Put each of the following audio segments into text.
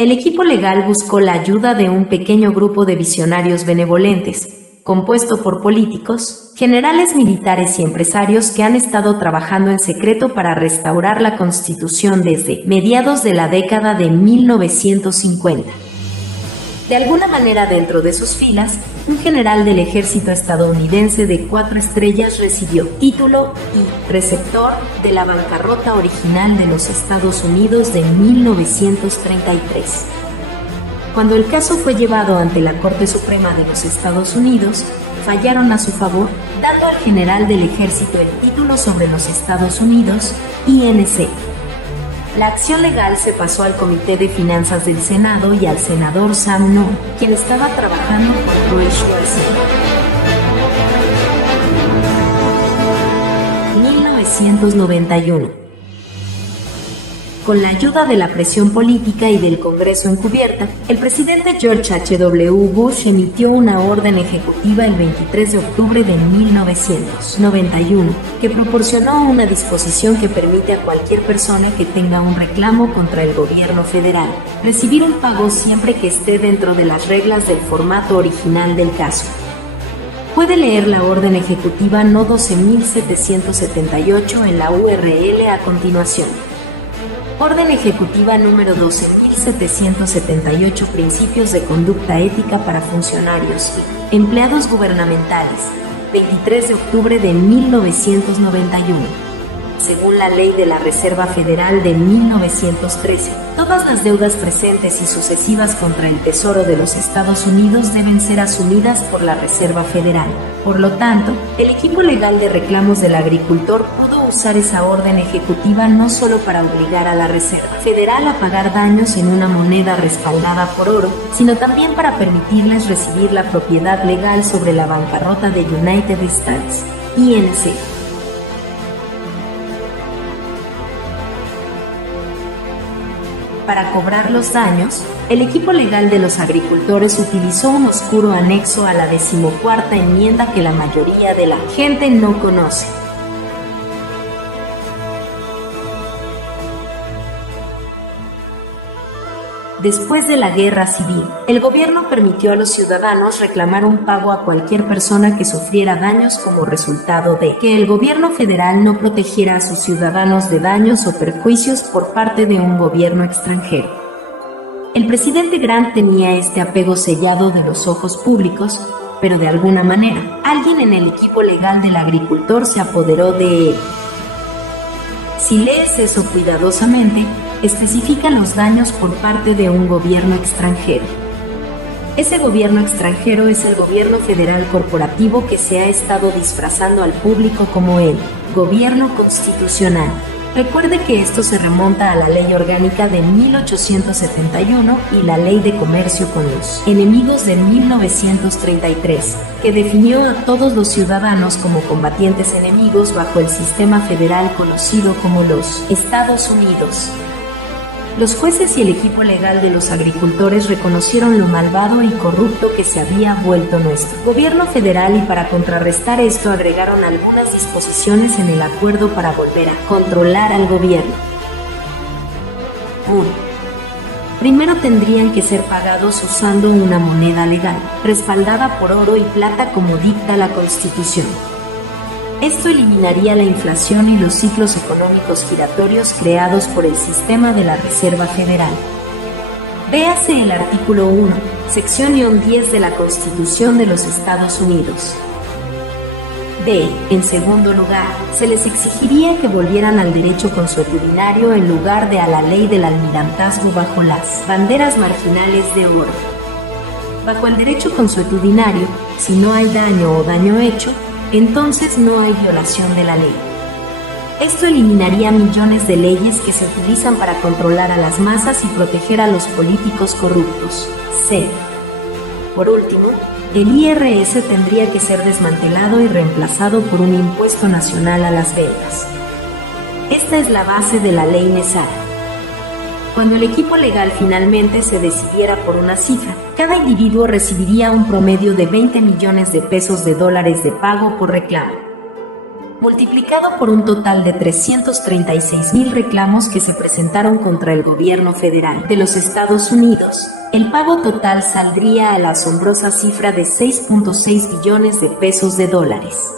El equipo legal buscó la ayuda de un pequeño grupo de visionarios benevolentes, compuesto por políticos, generales militares y empresarios que han estado trabajando en secreto para restaurar la Constitución desde mediados de la década de 1950. De alguna manera, dentro de sus filas, un general del ejército estadounidense de 4 estrellas recibió título y receptor de la bancarrota original de los Estados Unidos de 1933. Cuando el caso fue llevado ante la Corte Suprema de los Estados Unidos, fallaron a su favor, dando al general del ejército el título sobre los Estados Unidos, INC. La acción legal se pasó al Comité de Finanzas del Senado y al senador Sam Nunn, quien estaba trabajando por Roy Schwarzenegger. 1991. Con la ayuda de la presión política y del Congreso encubierta, el presidente George H.W. Bush emitió una orden ejecutiva el 23 de octubre de 1991, que proporcionó una disposición que permite a cualquier persona que tenga un reclamo contra el gobierno federal recibir un pago siempre que esté dentro de las reglas del formato original del caso. Puede leer la orden ejecutiva No. 12.778 en la URL a continuación. Orden Ejecutiva número 12.778 Principios de conducta ética para funcionarios y empleados gubernamentales, 23 de octubre de 1991. Según la Ley de la Reserva Federal de 1913, todas las deudas presentes y sucesivas contra el Tesoro de los Estados Unidos deben ser asumidas por la Reserva Federal. Por lo tanto, el equipo legal de reclamos del agricultor pudo usar esa orden ejecutiva no solo para obligar a la Reserva Federal a pagar daños en una moneda respaldada por oro, sino también para permitirles recibir la propiedad legal sobre la bancarrota de United States, INC. Para cobrar los daños, el equipo legal de los agricultores utilizó un oscuro anexo a la 14ª enmienda que la mayoría de la gente no conoce. Después de la Guerra Civil, el gobierno permitió a los ciudadanos reclamar un pago a cualquier persona que sufriera daños como resultado de que el gobierno federal no protegiera a sus ciudadanos de daños o perjuicios por parte de un gobierno extranjero. El presidente Grant tenía este apego sellado de los ojos públicos, pero de alguna manera, alguien en el equipo legal del agricultor se apoderó de él. Si lees eso cuidadosamente, especifica los daños por parte de un gobierno extranjero. Ese gobierno extranjero es el gobierno federal corporativo que se ha estado disfrazando al público como el gobierno constitucional. Recuerde que esto se remonta a la Ley Orgánica de 1871 y la Ley de Comercio con los Enemigos de 1933, que definió a todos los ciudadanos como combatientes enemigos bajo el sistema federal conocido como los Estados Unidos. Los jueces y el equipo legal de los agricultores reconocieron lo malvado y corrupto que se había vuelto nuestro gobierno federal y para contrarrestar esto agregaron algunas disposiciones en el acuerdo para volver a controlar al gobierno. 1. Primero tendrían que ser pagados usando una moneda legal, respaldada por oro y plata como dicta la Constitución. Esto eliminaría la inflación y los ciclos económicos giratorios creados por el sistema de la Reserva Federal. Véase el artículo 1, sección 10 de la Constitución de los Estados Unidos. B. En segundo lugar, se les exigiría que volvieran al derecho consuetudinario en lugar de a la ley del almirantazgo bajo las banderas marginales de oro. Bajo el derecho consuetudinario, si no hay daño o daño hecho, entonces no hay violación de la ley. Esto eliminaría millones de leyes que se utilizan para controlar a las masas y proteger a los políticos corruptos. C. Por último, el IRS tendría que ser desmantelado y reemplazado por un impuesto nacional a las ventas. Esta es la base de la ley Nesara. Cuando el equipo legal finalmente se decidiera por una cifra, cada individuo recibiría un promedio de 20 millones de pesos de dólares de pago por reclamo. multiplicado por un total de 336.000 reclamos que se presentaron contra el gobierno federal de los Estados Unidos. El pago total saldría a la asombrosa cifra de 6.6 billones de pesos de dólares.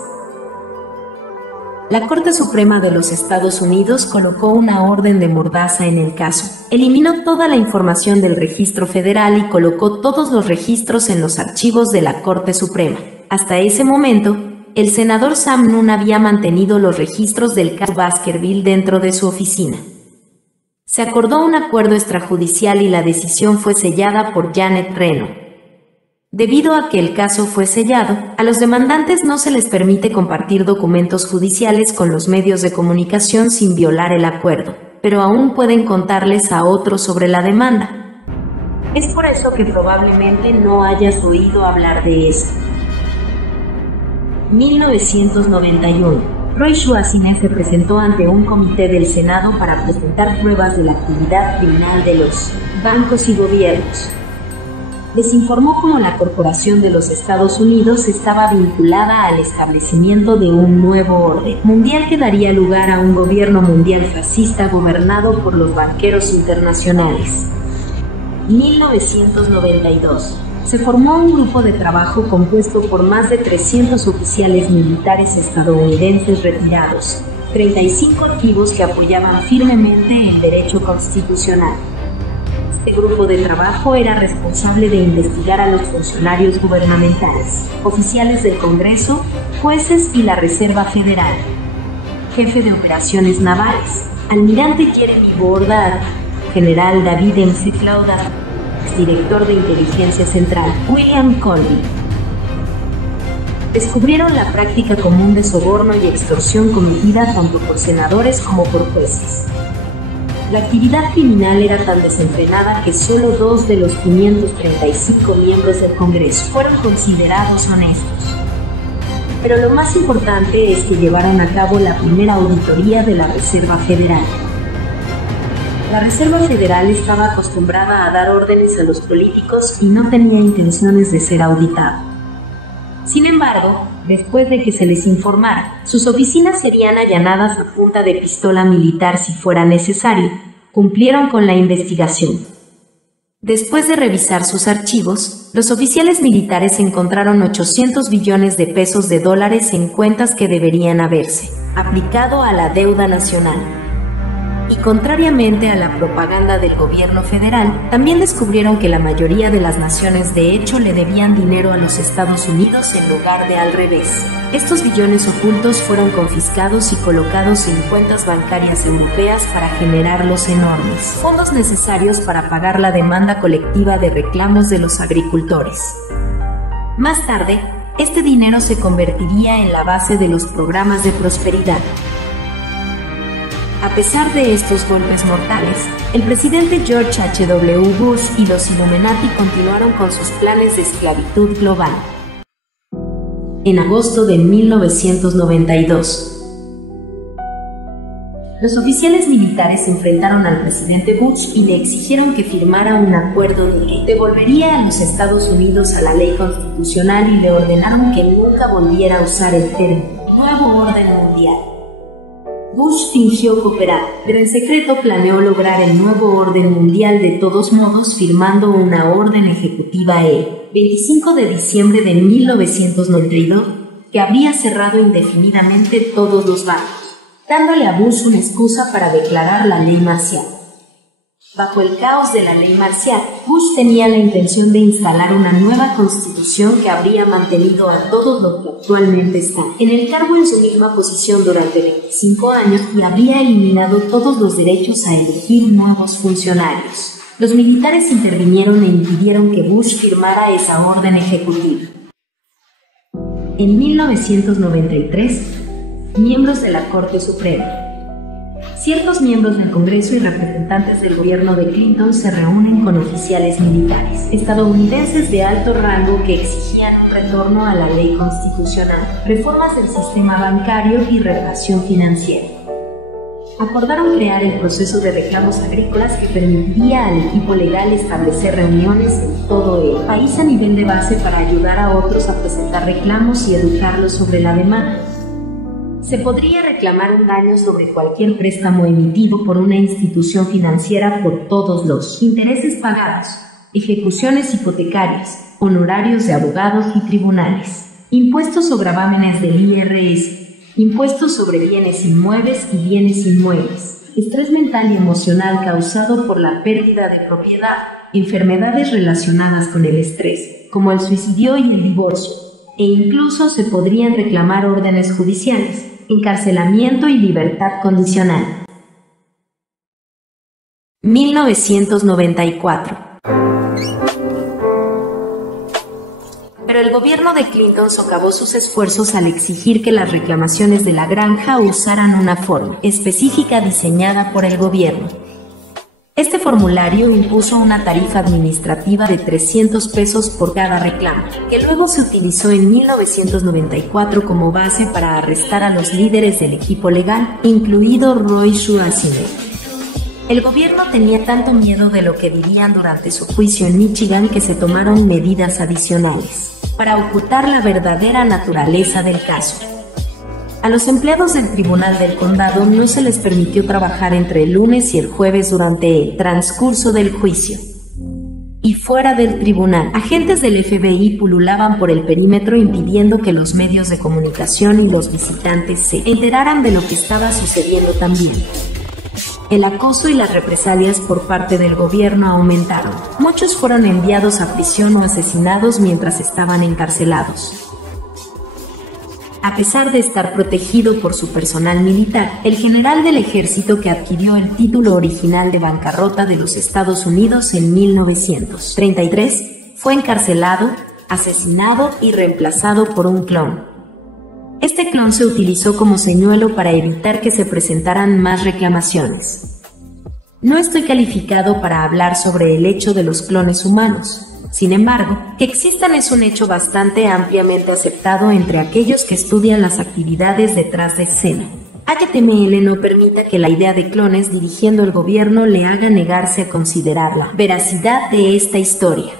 La Corte Suprema de los Estados Unidos colocó una orden de mordaza en el caso. Eliminó toda la información del registro federal y colocó todos los registros en los archivos de la Corte Suprema. Hasta ese momento, el senador Sam Nunn había mantenido los registros del caso Baskerville dentro de su oficina. Se acordó un acuerdo extrajudicial y la decisión fue sellada por Janet Reno. Debido a que el caso fue sellado, a los demandantes no se les permite compartir documentos judiciales con los medios de comunicación sin violar el acuerdo, pero aún pueden contarles a otros sobre la demanda. Es por eso que probablemente no hayas oído hablar de eso. 1991. Roy Schwazine se presentó ante un comité del Senado para presentar pruebas de la actividad criminal de los bancos y gobiernos. Les informó cómo la Corporación de los Estados Unidos estaba vinculada al establecimiento de un nuevo orden mundial que daría lugar a un gobierno mundial fascista gobernado por los banqueros internacionales. 1992. Se formó un grupo de trabajo compuesto por más de 300 oficiales militares estadounidenses retirados, 35 activos que apoyaban firmemente el derecho constitucional. Este grupo de trabajo era responsable de investigar a los funcionarios gubernamentales, oficiales del Congreso, jueces y la Reserva Federal. Jefe de operaciones navales, almirante Jeremy Bordard, general David McLeod, director de inteligencia central, William Colby. Descubrieron la práctica común de soborno y extorsión cometida tanto por senadores como por jueces. La actividad criminal era tan desenfrenada que solo 2 de los 535 miembros del Congreso fueron considerados honestos. Pero lo más importante es que llevaron a cabo la primera auditoría de la Reserva Federal. La Reserva Federal estaba acostumbrada a dar órdenes a los políticos y no tenía intenciones de ser auditado. Sin embargo, después de que se les informara, sus oficinas serían allanadas a punta de pistola militar si fuera necesario. Cumplieron con la investigación. Después de revisar sus archivos, los oficiales militares encontraron 800 billones de pesos de dólares en cuentas que deberían haberse aplicado a la deuda nacional. Y contrariamente a la propaganda del gobierno federal, también descubrieron que la mayoría de las naciones de hecho le debían dinero a los Estados Unidos en lugar de al revés. Estos billones ocultos fueron confiscados y colocados en cuentas bancarias europeas para generar los enormes fondos necesarios para pagar la demanda colectiva de reclamos de los agricultores. Más tarde, este dinero se convertiría en la base de los programas de prosperidad. A pesar de estos golpes mortales, el presidente George H.W. Bush y los Illuminati continuaron con sus planes de esclavitud global. En agosto de 1992, los oficiales militares se enfrentaron al presidente Bush y le exigieron que firmara un acuerdo que devolvería a los Estados Unidos a la ley constitucional y le ordenaron que nunca volviera a usar el término Nuevo Orden Mundial. Bush fingió cooperar, pero en secreto planeó lograr el nuevo orden mundial de todos modos firmando una orden ejecutiva el 25 de diciembre de 1992 que habría cerrado indefinidamente todos los bancos, dándole a Bush una excusa para declarar la ley marcial. Bajo el caos de la ley marcial, Bush tenía la intención de instalar una nueva constitución que habría mantenido a todos los que actualmente están en el cargo en su misma posición durante 25 años y habría eliminado todos los derechos a elegir nuevos funcionarios. Los militares intervinieron e impidieron que Bush firmara esa orden ejecutiva. En 1993, miembros de la Corte Suprema, ciertos miembros del Congreso y representantes del gobierno de Clinton se reúnen con oficiales militares estadounidenses de alto rango que exigían un retorno a la ley constitucional, reformas del sistema bancario y regulación financiera. Acordaron crear el proceso de reclamos agrícolas que permitiría al equipo legal establecer reuniones en todo el país a nivel de base para ayudar a otros a presentar reclamos y educarlos sobre la demanda. Se podría reclamar un daño sobre cualquier préstamo emitido por una institución financiera por todos los intereses pagados, ejecuciones hipotecarias, honorarios de abogados y tribunales, impuestos o gravámenes del IRS, impuestos sobre bienes inmuebles y bienes inmuebles, estrés mental y emocional causado por la pérdida de propiedad, enfermedades relacionadas con el estrés, como el suicidio y el divorcio, e incluso se podrían reclamar órdenes judiciales, encarcelamiento y libertad condicional. 1994. Pero el gobierno de Clinton socavó sus esfuerzos al exigir que las reclamaciones de la granja usaran una forma específica diseñada por el gobierno. Este formulario impuso una tarifa administrativa de $300 por cada reclamo, que luego se utilizó en 1994 como base para arrestar a los líderes del equipo legal, incluido Roy Schwasinger. El gobierno tenía tanto miedo de lo que dirían durante su juicio en Michigan que se tomaron medidas adicionales para ocultar la verdadera naturaleza del caso. A los empleados del Tribunal del Condado no se les permitió trabajar entre el lunes y el jueves durante el transcurso del juicio. Y fuera del tribunal, agentes del FBI pululaban por el perímetro impidiendo que los medios de comunicación y los visitantes se enteraran de lo que estaba sucediendo también. El acoso y las represalias por parte del gobierno aumentaron. Muchos fueron enviados a prisión o asesinados mientras estaban encarcelados. A pesar de estar protegido por su personal militar, el general del ejército que adquirió el título original de bancarrota de los Estados Unidos en 1933 fue encarcelado, asesinado y reemplazado por un clon. Este clon se utilizó como señuelo para evitar que se presentaran más reclamaciones. No estoy calificado para hablar sobre el hecho de los clones humanos. Sin embargo, que existan es un hecho bastante ampliamente aceptado entre aquellos que estudian las actividades detrás de escena. HTML no permita que la idea de clones dirigiendo el gobierno le haga negarse a considerar la veracidad de esta historia.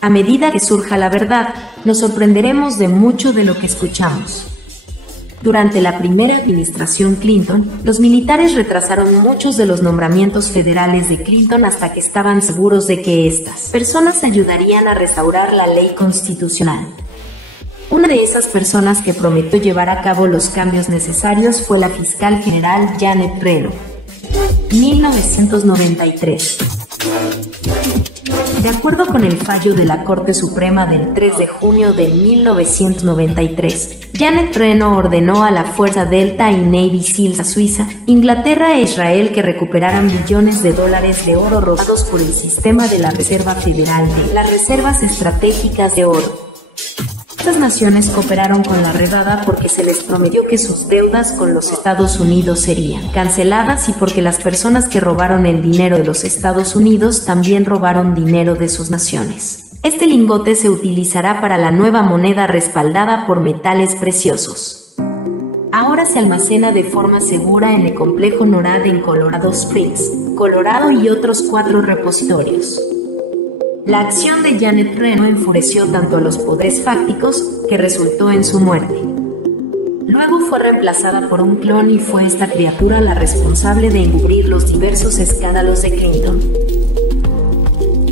A medida que surja la verdad, nos sorprenderemos de mucho de lo que escuchamos. Durante la primera administración Clinton, los militares retrasaron muchos de los nombramientos federales de Clinton hasta que estaban seguros de que estas personas ayudarían a restaurar la ley constitucional. Una de esas personas que prometió llevar a cabo los cambios necesarios fue la fiscal general Janet Reno. 1993. De acuerdo con el fallo de la Corte Suprema del 3 de junio de 1993, Janet Reno ordenó a la Fuerza Delta y Navy SEALs a Suiza, Inglaterra e Israel que recuperaran billones de dólares de oro robados por el sistema de la Reserva Federal de las Reservas Estratégicas de Oro. Estas naciones cooperaron con la redada porque se les prometió que sus deudas con los Estados Unidos serían canceladas y porque las personas que robaron el dinero de los Estados Unidos también robaron dinero de sus naciones. Este lingote se utilizará para la nueva moneda respaldada por metales preciosos. Ahora se almacena de forma segura en el complejo NORAD en Colorado Springs, Colorado y otros 4 repositorios. La acción de Janet Reno enfureció tanto a los poderes fácticos que resultó en su muerte. Luego fue reemplazada por un clon y fue esta criatura la responsable de encubrir los diversos escándalos de Clinton.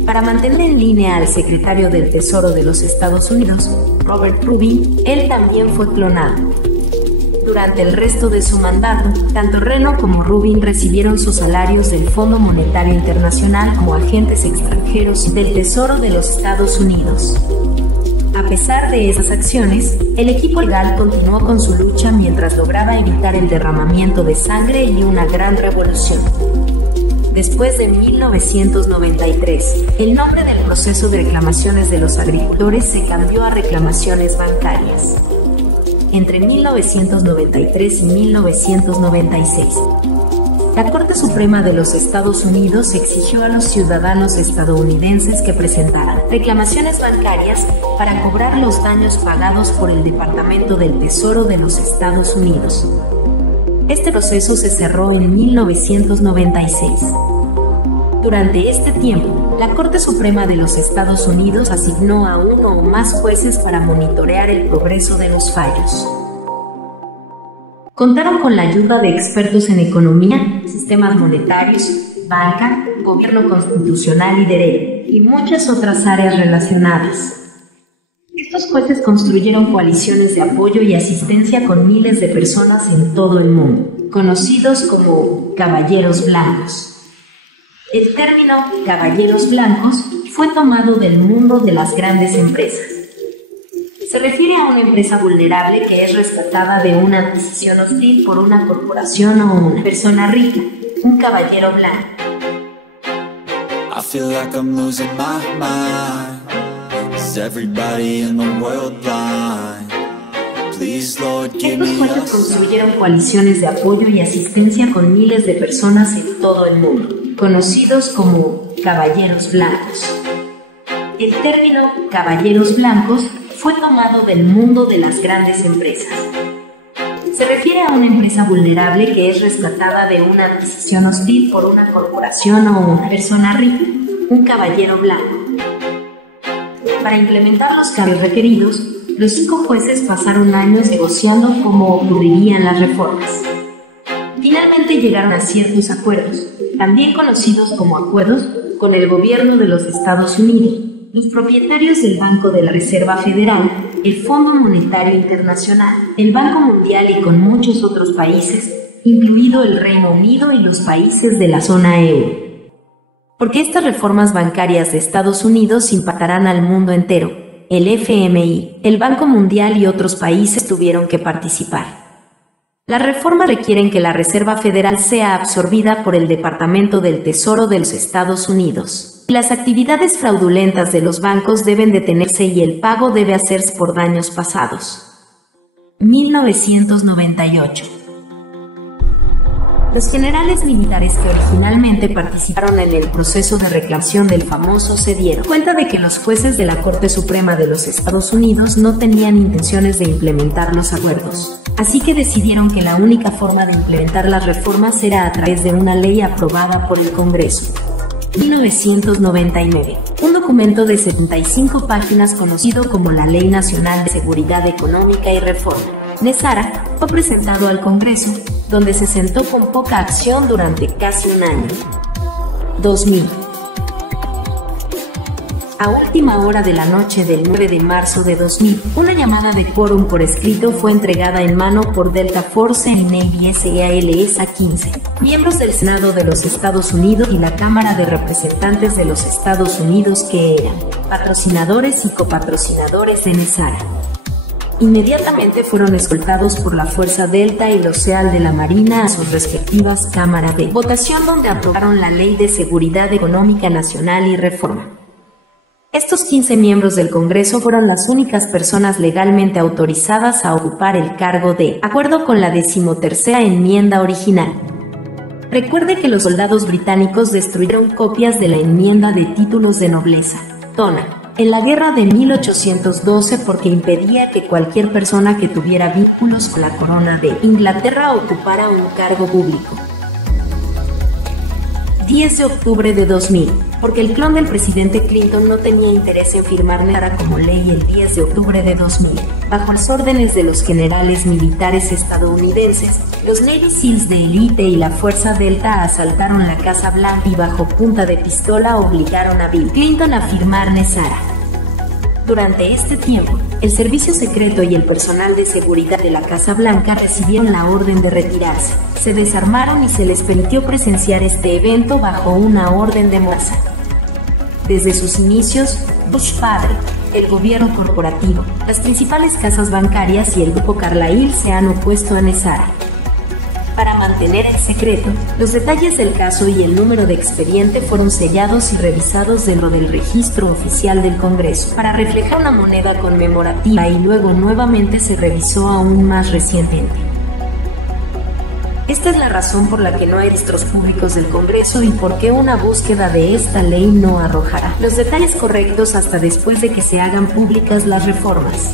Para mantener en línea al secretario del Tesoro de los Estados Unidos, Robert Rubin, él también fue clonado. Durante el resto de su mandato, tanto Reno como Rubin recibieron sus salarios del Fondo Monetario Internacional como agentes extranjeros del Tesoro de los Estados Unidos. A pesar de esas acciones, el equipo legal continuó con su lucha mientras lograba evitar el derramamiento de sangre y una gran revolución. Después de 1993, el nombre del proceso de reclamaciones de los agricultores se cambió a reclamaciones bancarias. Entre 1993 y 1996. La Corte Suprema de los Estados Unidos exigió a los ciudadanos estadounidenses que presentaran reclamaciones bancarias para cobrar los daños pagados por el Departamento del Tesoro de los Estados Unidos. Este proceso se cerró en 1996. Durante este tiempo, la Corte Suprema de los Estados Unidos asignó a uno o más jueces para monitorear el progreso de los fallos. Contaron con la ayuda de expertos en economía, sistemas monetarios, banca, gobierno constitucional y derecho, y muchas otras áreas relacionadas. Estos jueces construyeron coaliciones de apoyo y asistencia con miles de personas en todo el mundo, conocidos como caballeros blancos. El término caballeros blancos fue tomado del mundo de las grandes empresas. Se refiere a una empresa vulnerable que es rescatada de una adquisición hostil por una corporación o una persona rica, un caballero blanco. I feel like I'm losing my mind. Is everybody in the world blind? Please, Lord, give me a sign. Estos jueces construyeron coaliciones de apoyo y asistencia con miles de personas en todo el mundo, conocidos como caballeros blancos. El término caballeros blancos fue tomado del mundo de las grandes empresas. Se refiere a una empresa vulnerable que es rescatada de una adquisición hostil por una corporación o una persona rica, un caballero blanco. Para implementar los cambios requeridos, los 5 jueces pasaron años negociando cómo ocurrirían las reformas. Finalmente llegaron a ciertos acuerdos, también conocidos como acuerdos, con el gobierno de los Estados Unidos, los propietarios del Banco de la Reserva Federal, el Fondo Monetario Internacional, el Banco Mundial y con muchos otros países, incluido el Reino Unido y los países de la zona euro. Porque estas reformas bancarias de Estados Unidos impactarán al mundo entero, el FMI, el Banco Mundial y otros países tuvieron que participar. Las reformas requieren que la Reserva Federal sea absorbida por el Departamento del Tesoro de los Estados Unidos. Las actividades fraudulentas de los bancos deben detenerse y el pago debe hacerse por daños pasados. 1998. Los generales militares que originalmente participaron en el proceso de reclamación del famoso se dieron cuenta de que los jueces de la Corte Suprema de los Estados Unidos no tenían intenciones de implementar los acuerdos. Así que decidieron que la única forma de implementar las reformas era a través de una ley aprobada por el Congreso. 1999. Un documento de 75 páginas conocido como la Ley Nacional de Seguridad Económica y Reforma, NESARA, fue presentado al Congreso, donde se sentó con poca acción durante casi un año. 2000. A última hora de la noche del 9 de marzo de 2000, una llamada de quórum por escrito fue entregada en mano por Delta Force y Navy SEALS a 15 miembros del Senado de los Estados Unidos y la Cámara de Representantes de los Estados Unidos que eran patrocinadores y copatrocinadores de NESARA. Inmediatamente fueron escoltados por la Fuerza Delta y los SEAL de la Marina a sus respectivas cámaras de votación donde aprobaron la Ley de Seguridad Económica Nacional y Reforma. Estos 15 miembros del Congreso fueron las únicas personas legalmente autorizadas a ocupar el cargo de acuerdo con la 13ª enmienda original. Recuerde que los soldados británicos destruyeron copias de la enmienda de títulos de nobleza, TONA, en la guerra de 1812 porque impedía que cualquier persona que tuviera vínculos con la corona de Inglaterra ocupara un cargo público. 10 de octubre de 2000, porque el clon del presidente Clinton no tenía interés en firmar NESARA como ley el 10 de octubre de 2000. Bajo las órdenes de los generales militares estadounidenses, los Navy SEALs de élite y la Fuerza Delta asaltaron la Casa Blanca y bajo punta de pistola obligaron a Bill Clinton a firmar NESARA. Durante este tiempo, el servicio secreto y el personal de seguridad de la Casa Blanca recibieron la orden de retirarse, se desarmaron y se les permitió presenciar este evento bajo una orden de Mossad. Desde sus inicios, Bush padre, el gobierno corporativo, las principales casas bancarias y el grupo Carlyle se han opuesto a NESARA. Para mantener el secreto, los detalles del caso y el número de expediente fueron sellados y revisados dentro del registro oficial del Congreso para reflejar una moneda conmemorativa y luego nuevamente se revisó aún más recientemente. Esta es la razón por la que no hay registros públicos del Congreso y por qué una búsqueda de esta ley no arrojará los detalles correctos hasta después de que se hagan públicas las reformas.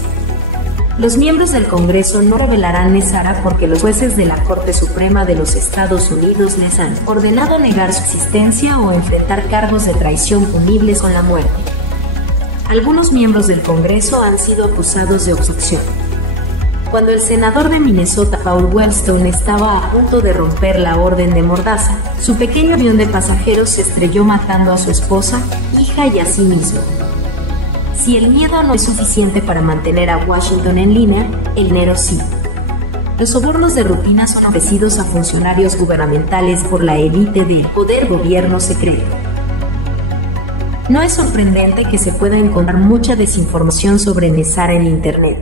Los miembros del Congreso no revelarán NESARA porque los jueces de la Corte Suprema de los Estados Unidos les han ordenado negar su existencia o enfrentar cargos de traición punibles con la muerte. Algunos miembros del Congreso han sido acusados de obstrucción. Cuando el senador de Minnesota Paul Wellstone estaba a punto de romper la orden de Mordaza, su pequeño avión de pasajeros se estrelló matando a su esposa, hija y a sí mismo. Si el miedo no es suficiente para mantener a Washington en línea, el dinero sí. Los sobornos de rutina son ofrecidos a funcionarios gubernamentales por la élite del poder gobierno secreto. No es sorprendente que se pueda encontrar mucha desinformación sobre NESARA en Internet.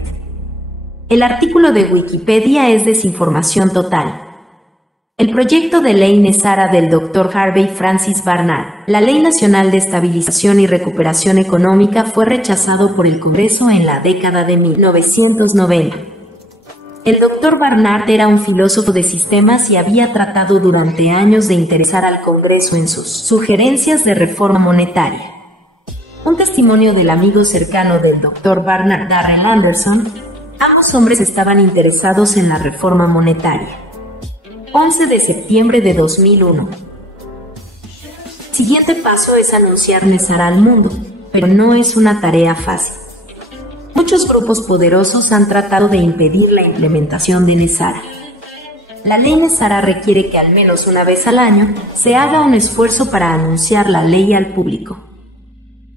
El artículo de Wikipedia es desinformación total. El proyecto de ley NESARA del Dr. Harvey Francis Barnard, la Ley Nacional de Estabilización y Recuperación Económica, fue rechazado por el Congreso en la década de 1990. El Dr. Barnard era un filósofo de sistemas y había tratado durante años de interesar al Congreso en sus sugerencias de reforma monetaria. Un testimonio del amigo cercano del Dr. Barnard, Darrell Anderson: ambos hombres estaban interesados en la reforma monetaria. 11 de septiembre de 2001. El siguiente paso es anunciar NESARA al mundo, pero no es una tarea fácil. Muchos grupos poderosos han tratado de impedir la implementación de NESARA. La ley NESARA requiere que al menos una vez al año se haga un esfuerzo para anunciar la ley al público.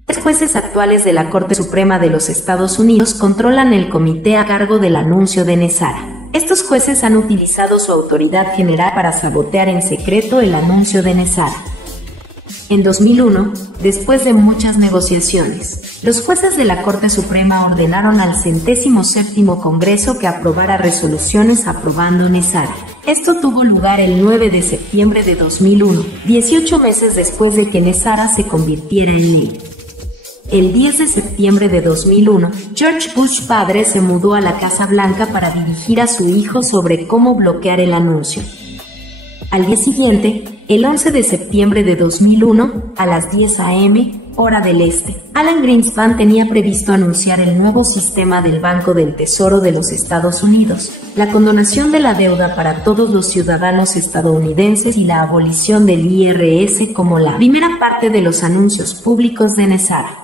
Los jueces actuales de la Corte Suprema de los Estados Unidos controlan el comité a cargo del anuncio de NESARA. Estos jueces han utilizado su autoridad general para sabotear en secreto el anuncio de NESARA. En 2001, después de muchas negociaciones, los jueces de la Corte Suprema ordenaron al 107º Congreso que aprobara resoluciones aprobando NESARA. Esto tuvo lugar el 9 de septiembre de 2001, 18 meses después de que NESARA se convirtiera en ley. El 10 de septiembre de 2001, George Bush padre se mudó a la Casa Blanca para dirigir a su hijo sobre cómo bloquear el anuncio. Al día siguiente, el 11 de septiembre de 2001, a las 10 a.m., hora del este, Alan Greenspan tenía previsto anunciar el nuevo sistema del Banco del Tesoro de los Estados Unidos, la condonación de la deuda para todos los ciudadanos estadounidenses y la abolición del IRS como la primera parte de los anuncios públicos de NESARA.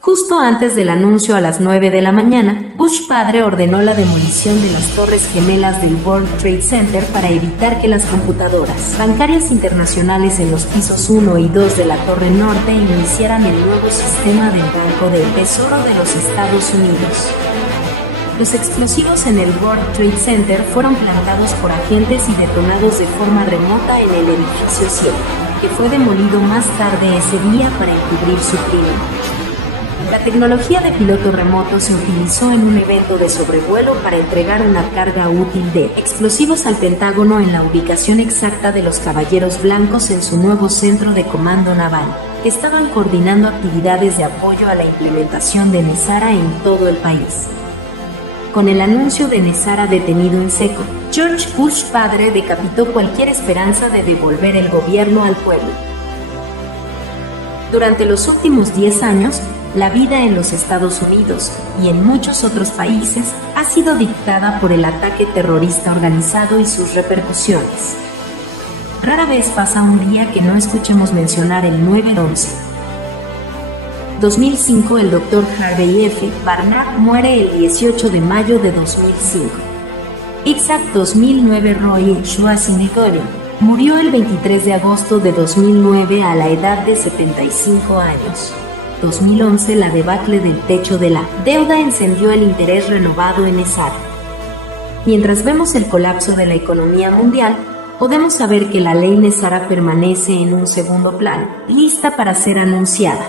Justo antes del anuncio a las 9 de la mañana, Bush padre ordenó la demolición de las torres gemelas del World Trade Center para evitar que las computadoras bancarias internacionales en los pisos 1 y 2 de la Torre Norte iniciaran el nuevo sistema del Banco del Tesoro de los Estados Unidos. Los explosivos en el World Trade Center fueron plantados por agentes y detonados de forma remota en el edificio 7, que fue demolido más tarde ese día para encubrir su crimen. La tecnología de piloto remoto se utilizó en un evento de sobrevuelo para entregar una carga útil de explosivos al Pentágono en la ubicación exacta de los Caballeros Blancos en su nuevo centro de comando naval. Estaban coordinando actividades de apoyo a la implementación de NESARA en todo el país. Con el anuncio de NESARA detenido en seco, George Bush padre decapitó cualquier esperanza de devolver el gobierno al pueblo. Durante los últimos 10 años, la vida en los Estados Unidos y en muchos otros países ha sido dictada por el ataque terrorista organizado y sus repercusiones. Rara vez pasa un día que no escuchemos mencionar el 9/11. 2005, el Dr. Harvey F. Barnard muere el 18 de mayo de 2005. Isaac 2009, Roy Schwarzenegger murió el 23 de agosto de 2009 a la edad de 75 años. 2011, la debacle del techo de la deuda encendió el interés renovado en NESARA. Mientras vemos el colapso de la economía mundial, podemos saber que la ley NESARA permanece en un segundo plano, lista para ser anunciada.